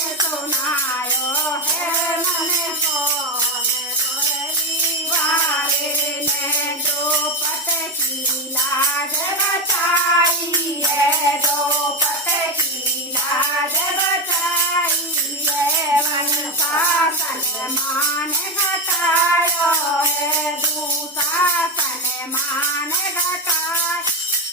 सुनायो है मन मोहन मुरली वाले ने द्रौपद की लाज बचाई है, द्रौपद की लाज बचाई है। दुशासन मान घटायो है, दुशासन मान घटाय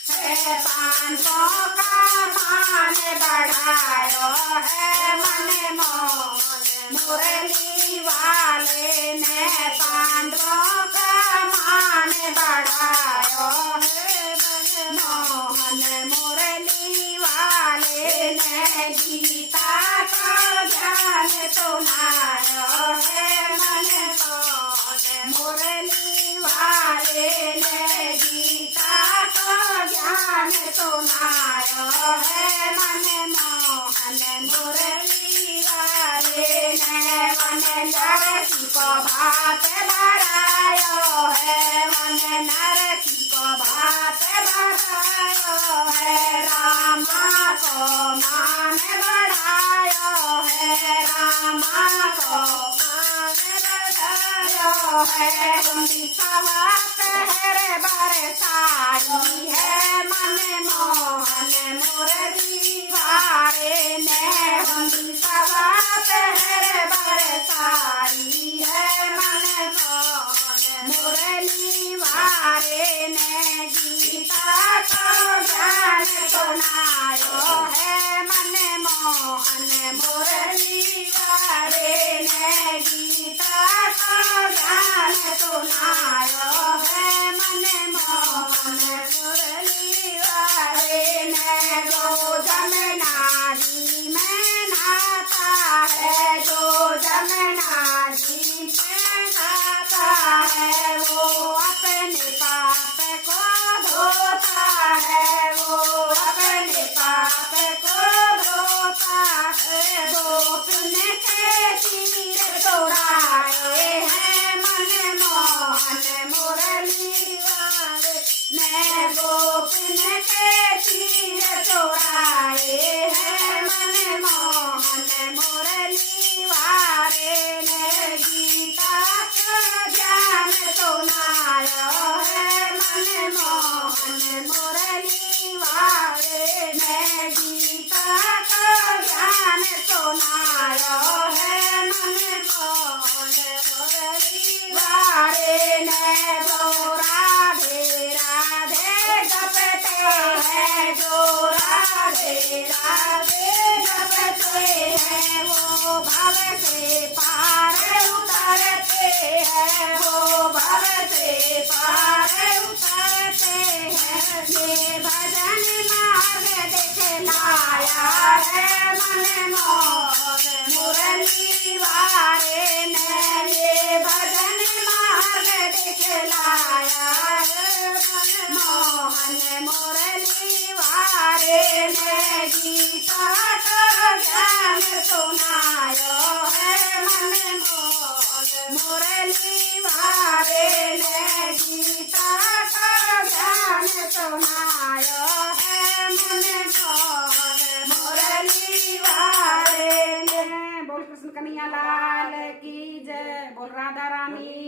है। पांचों का मान बढ़ायो है मन मोहन मुरली वाले ने, पांडवों का मान बढ़ायो है मन मोहन मुरली वाले ने। गीता का ज्ञान सुनायो है मन मोहन मुरली वाले ने, गीता का ज्ञान सुनायो है मन मोहन मुरली वाले ने। वन नरसी को भात भरायो है, वन नरसी को भात भरायो है। रामा को मान बढ़ायो है, रामा को मान बढ़ायो है। हुंडी सवा पहर बरसाई है मन मोहन मुरली वाले ने, हुंडी सवा पहर बरसाई है मन मोहन मुरली वाले ने। गीता का ज्ञान सुनायो है मन मोहन मुरली वाले ने, गीता का ज्ञान सुनायो है मन मोहन मुरली वाले ने। जो जमुना जी में नहाता है, जो जमुना जी में नहाता है, वो अपने पाप को धोता है, वो अपने पाप को धोता है। गोपिन के तीर तोड़ाए हैं मन मोहन मुरली वाले ने, गोपिन के तीर तोड़ाए हैं मन मोहन मुरली वाले ने। गीता का ज्ञान सुनायो है मन मोहन मुरली वाले ने, गीता का ज्ञान सुनायो है मन मोहन मुरली वाले ने। जो राधे राधे जपते हैं, जो राधे राधे जपते हैं, वो भव से पार उतरते हैं, वो भव से पार उतरते हैं। ये भजन मार्ग दिखलाया है मन मोहन मुरली वाले ने, ये भजन मार्ग दिखलाया है मन मोहन मुरली वाले ने। गीता का ज्ञान सुनायो है मन मोहन मुरली वाले ने, गीता का ज्ञान सुनायो है मन मोहन मुरली वाले ने। बोल कृष्ण कन्हैया लाल की जय, बोल राधा रानी